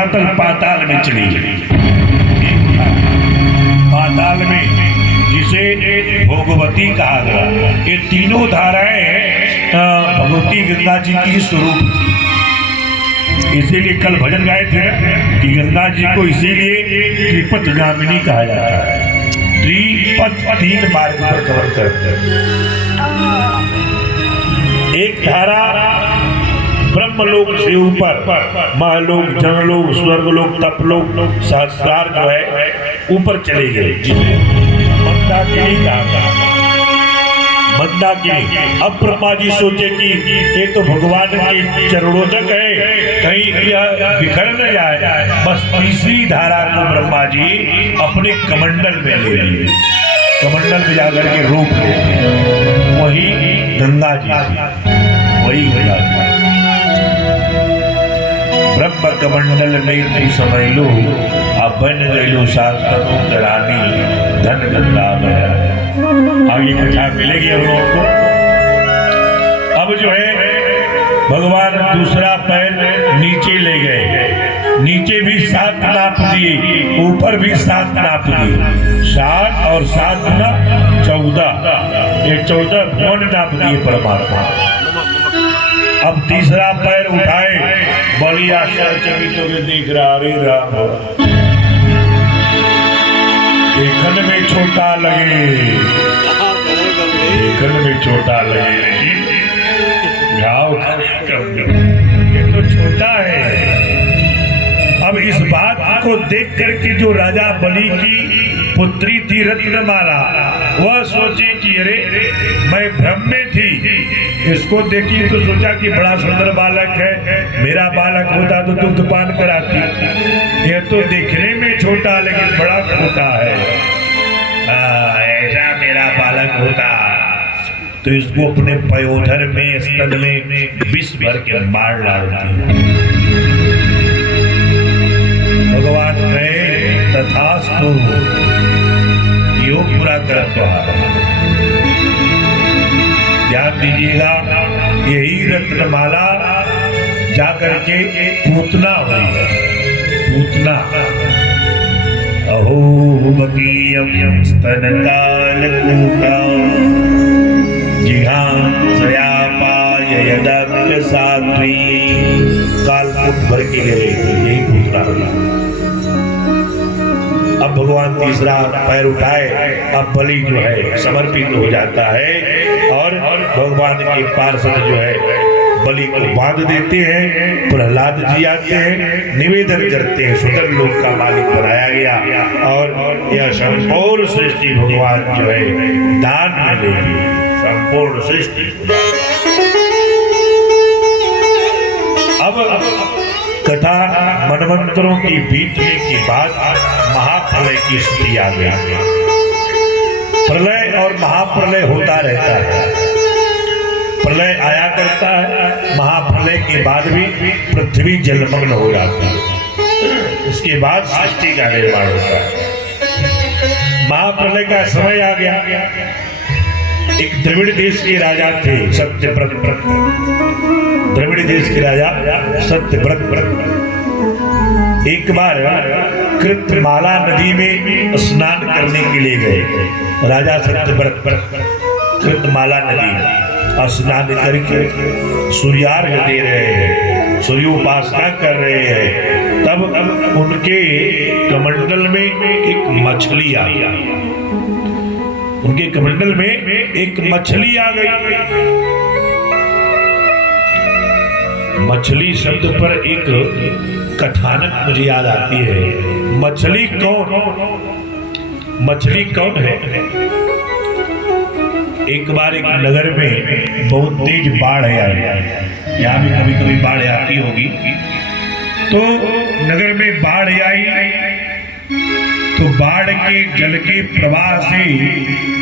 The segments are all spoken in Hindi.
धरातल पाताल में चली गई। पाताल में, जिसे भोगवती कहा गया। ये तीनों धाराएं भगवती गंगा जी की स्वरूप थी। इसीलिए कल भजन गाए थे ना कि गंगा जी को इसीलिए त्रिपथ गामिनी कहा जाता है। त्रिपथ 3 मार्ग पर कवर करते हैं। एक धारा ब्रह्मलोक से ऊपर, महलोक, जनलोक, स्वर्गलोक, तपलोक, सहस्रार जो है ऊपर चले गए, जिसे मंदाकिनी कहा गया। मंदाकिनी। अब ब्रह्मा जी सोचे कि ये तो भगवान के चरणों तक है, कहीं यह बिखर न जाए। बस तीसरी धारा को ब्रह्मा जी अपने कमंडल में ले लिए। कमंडल में जाकर के रोक लेते, वही गंगा जी थी, वही गंगा जी। ब्रह्म कमंडल नहीं तू समझ लो, अब बन गई शास्त्रों करानी धन गंगा में। आगे कथा मिलेगी हम लोगों को। अब जो है भगवान दूसरा पैर नीचे ले गए, नीचे भी 7 नाप दिए, ऊपर भी 7 नाप दिए। 7 और 7 ना 14, ये 14 भुवन नाप दिए परमात्मा। अब तीसरा पैर उठाए, बड़ी आश्चर्यचकित होकर देख रहा, अरे राम, देखने में छोटा लगे, देखने में छोटा लगे, लेकिन घाव ये तो छोटा है। अब इस बात को देख करके जो राजा बलि की पुत्री थी रत्नमाला, वह सोची कि अरे मैं भ्रम में थी, इसको देखी तो सोचा कि बड़ा सुंदर बालक है, मेरा बालक होता तो दुग्धपान कराती। यह तो देखने में छोटा लेकिन बड़ा छोटा है। ऐसा मेरा बालक होता तो इसको अपने पयोधर में, स्तन में विष भर के मार डालती। भगवान कहे तथास्तु, योग पूरा कर। ध्यान दीजिएगा, यही रत्नमाला जाकर के पूतना हुई है। पूतना अहो बकीयम स्तन काल कूटा जिहांसया पाय यदप्य साध्वी। कालकूट भर के ले यही पूतना हुई। अब भगवान तीसरा पैर उठाए, अब बलि जो है समर्पित हो जाता है और भगवान के पार्षद जो है बलि को बांध देते हैं। प्रहलाद जी आते हैं, निवेदन करते हैं, सुंदर लोक का मालिक बनाया गया और यह संपूर्ण सृष्टि भगवान जो है दान में लेगी। संपूर्ण सृष्टि अब कथा मनवंतरों की बीतने के बाद महाप्रलय की स्थिति आ गई। प्रलय और महाप्रलय होता रहता है। प्रलय आया करता है, महाप्रलय के बाद भी पृथ्वी जलमग्न हो जाती है। इसके बाद सृष्टि का निर्माण होता है। महाप्रलय का समय आ गया। एक द्रविड़ देश के राजा थे सत्यव्रत। द्रविड़ देश के राजा सत्यव्रत एक बार कृतमाला नदी में स्नान करने के लिए गए। राजा सत्यव्रत कृतमाला नदी में स्नान करके सूर्यार्घ दे रहे हैं, सूर्योपासना कर रहे हैं। तब उनके कमंडल में एक मछली आई। उनके कमंडल में एक मछली आ गई। मछली शब्द पर एक कथानक मुझे याद आती है। मछली कौन? मछली कौन है? एक बार एक नगर में बहुत तेज बाढ़ आई। यहाँ भी कभी कभी बाढ़ आती होगी। तो नगर में बाढ़ आई तो बाढ़ के जल के प्रवाह से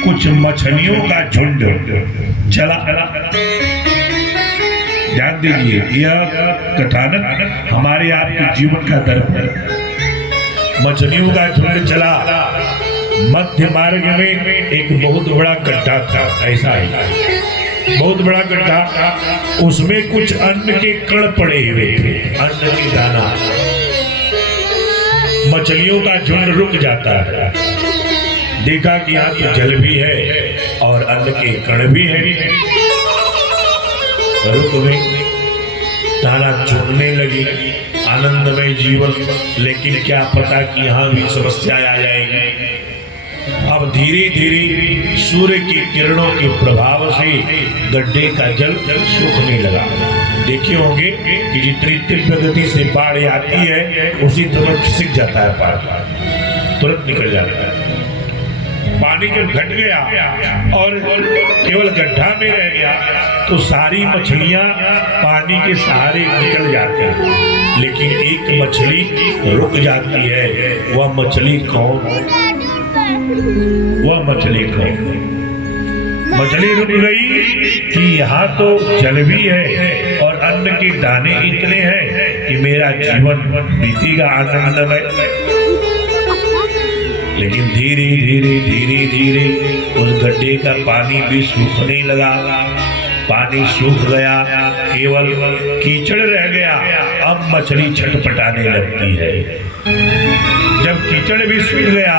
कुछ मछलियों का झुंड चला। ध्यान दीजिए, यह कथानक हमारे आपके जीवन का दर्पण है। मछलियों का झुंड चला। मध्य मार्ग में एक बहुत बड़ा गड्ढा था। ऐसा ही बहुत बड़ा गड्ढा, उसमें कुछ अन्न के कण पड़े हुए थे, अन्न की दाना। मछलियों का झुंड रुक जाता है। देखा कि यहाँ तो जल भी है और अन्न के कण भी है। रुक गई, ताना चुनने लगी, आनंदमय जीवन। लेकिन क्या पता कि यहाँ भी समस्या आ जाएगी। अब धीरे धीरे सूर्य की किरणों के प्रभाव से गड्ढे का जल सूखने लगा। देखे होंगे कि जितनी तीव्र गति से बाढ़ आती है उसी तरह खिसक जाता है पानी, तुरंत निकल जाता है। पानी जब घट गया और केवल गड्ढा में रह गया तो सारी मछलियां पानी के सहारे निकल जाती हैं, लेकिन एक मछली रुक जाती है। वह मछली कौन? वह मछली कौन? मछली रुक गई कि यहाँ तो जल भी है और अन्न के दाने इतने हैं कि मेरा जीवन बीतेगा आनंदमय। लेकिन धीरे धीरे धीरे धीरे उस गड्ढे का पानी भी सूखने लगा। पानी सूख गया, केवल कीचड़ रह गया। अब मछली छटपटाने लगती है। जब कीचड़ भी सूख गया,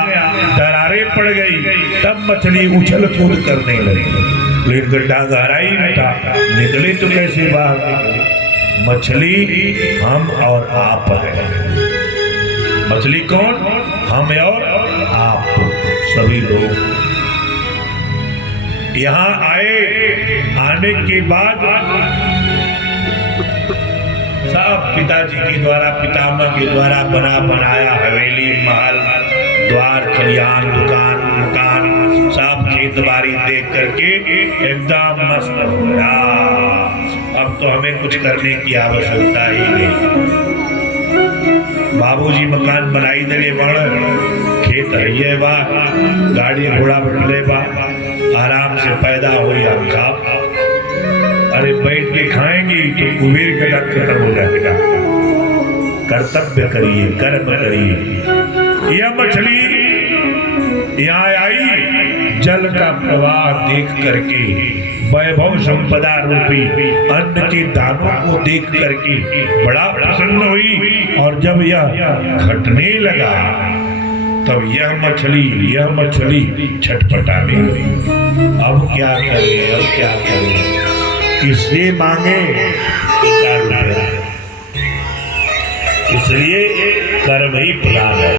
दरारें पड़ गई, तब मछली उछल कूद करने लगी। लेकिन गड्ढा गहराई में था, निकले तो कैसे बाहर निकले? मछली हम और आप है। मछली कौन? हम और आप, सभी लोग। यहाँ आने के बाद सब पिताजी के द्वारा, पितामह के द्वारा बना बनाया हवेली, महल, द्वार, खलियान, दुकान, मकान, सब खेत बाड़ी देख करके एकदम मस्त हो गया। अब तो हमें कुछ करने की आवश्यकता ही नहीं। बाबूजी मकान बनाई दे बड़, खेत है बा, गाड़ी घोड़ा बढ़ले बा, आराम से पैदा हो या खाओ। अरे बैठ के खाएंगे तो कुबेर का दांत खत्म हो जाएगा। कर्तव्य करिए, कर्म करिए। यह मछली यहाँ आई, जल का प्रवाह देख करके, वैभव संपदा रूपी अन्न के दानों को देख करके बड़ा प्रसन्न हुई। और जब यह घटने लगा तब यह मछली छटपटाने लगी। अब क्या करें, अब क्या करें? किससे मांगे? इसलिए कर्म ही प्रधान है।